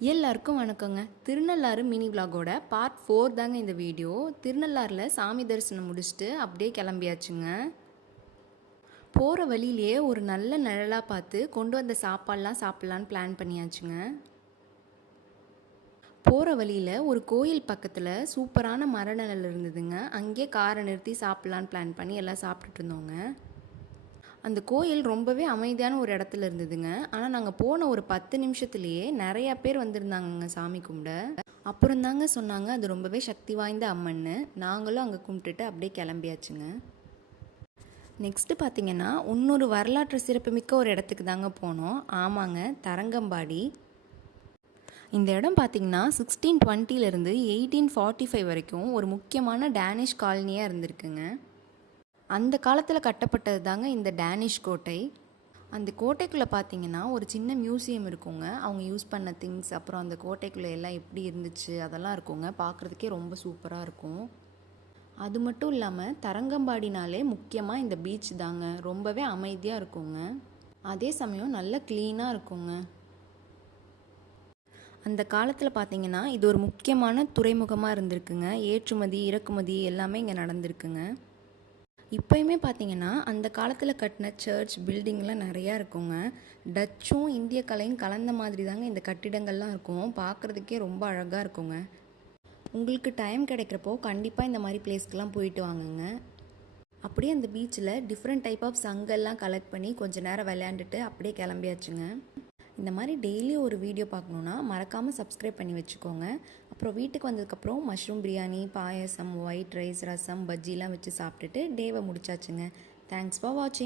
எல்லாருக்கும் வணக்கங்க. Thirunallar mini விலாகோட part 4 தாங்க இந்த வீடியோ. திருநள்ளாறில் சாமி தரிசனம் முடிச்சுட்டு அப்படியே கிளம்பியாச்சுங்க. போகிற வழியிலேயே ஒரு நல்ல நிழலாக பார்த்து கொண்டு வந்த சாப்பாடெலாம் சாப்பிட்லான்னு பிளான் பண்ணியாச்சுங்க. போகிற வழியில் ஒரு கோயில் பக்கத்தில் சூப்பரான மர நிழல் இருந்ததுங்க. அங்கேயே காரை நிறுத்தி சாப்பிட்லான்னு பிளான் பண்ணி எல்லாம் சாப்பிட்டுட்டு இருந்தோங்க. அந்த கோயில் ரொம்பவே அமைதியான ஒரு இடத்துல இருந்ததுங்க. ஆனால் நாங்கள் போன ஒரு 10 நிமிஷத்துலேயே நிறையா பேர் வந்திருந்தாங்கங்க சாமி கும்பிட. அப்புறம் தாங்க சொன்னாங்க அது ரொம்பவே சக்தி வாய்ந்த அம்மன்னு. நாங்களும் அங்கே கும்பிட்டுட்டு அப்படியே கிளம்பியாச்சுங்க. நெக்ஸ்ட்டு பார்த்திங்கன்னா இன்னொரு வரலாற்று சிறப்புமிக்க ஒரு இடத்துக்கு தாங்க போனோம். ஆமாங்க, தரங்கம்பாடி. இந்த இடம் பார்த்திங்கன்னா 1620 1845 வரைக்கும் ஒரு முக்கியமான டேனிஷ் காலனியாக இருந்திருக்குங்க. அந்த காலத்தில் கட்டப்பட்டது தாங்க இந்த டேனிஷ் கோட்டை. அந்த கோட்டைக்குள்ளே பார்த்தீங்கன்னா ஒரு சின்ன மியூசியம் இருக்குங்க. அவங்க யூஸ் பண்ண திங்ஸ், அப்புறம் அந்த கோட்டைக்குள்ளே எல்லாம் எப்படி இருந்துச்சு அதெல்லாம் இருக்குங்க. பார்க்குறதுக்கே ரொம்ப சூப்பராக இருக்கும். அது மட்டும் இல்லாமல் தரங்கம்பாடினாலே முக்கியமாக இந்த பீச் தாங்க. ரொம்பவே அமைதியாக இருக்குங்க. அதே சமயம் நல்ல க்ளீனாக இருக்குங்க. அந்த காலத்தில் பார்த்திங்கன்னா இது ஒரு முக்கியமான துறைமுகமாக இருந்திருக்குங்க. ஏற்றுமதி இறக்குமதி எல்லாமே இங்கே நடந்திருக்குங்க. இப்போயுமே பார்த்திங்கன்னா அந்த காலத்தில் கட்டின சர்ச் பில்டிங்லாம் நிறையா இருக்குங்க. டச்சும் இந்திய கலையும் கலந்த மாதிரி தாங்க இந்த கட்டிடங்கள்லாம் இருக்கும். பார்க்குறதுக்கே ரொம்ப அழகாக இருக்குங்க. உங்களுக்கு டைம் கிடைக்கிறப்போ கண்டிப்பாக இந்த மாதிரி பிளேஸ்க்கெலாம் போயிட்டு வாங்குங்க. அப்படியே அந்த பீச்சில் டிஃப்ரெண்ட் டைப் ஆஃப் சங்கெல்லாம் கலெக்ட் பண்ணி கொஞ்சம் நேரம் விளையாண்டுட்டு அப்படியே கிளம்பியாச்சுங்க. இந்த மாதிரி டெய்லி ஒரு வீடியோ பார்க்கணுன்னா மறக்காமல் சப்ஸ்கிரைப் பண்ணி வச்சுக்கோங்க. அப்புறம் வீட்டுக்கு வந்ததுக்கப்புறம் மஷ்ரூம் பிரியாணி, பாயசம், ஒயிட் ரைஸ், ரசம், பஜ்ஜிலாம் வச்சு சாப்பிட்டுட்டு டேவை முடிச்சாச்சுங்க. தேங்க்ஸ் ஃபார் வாட்சிங்.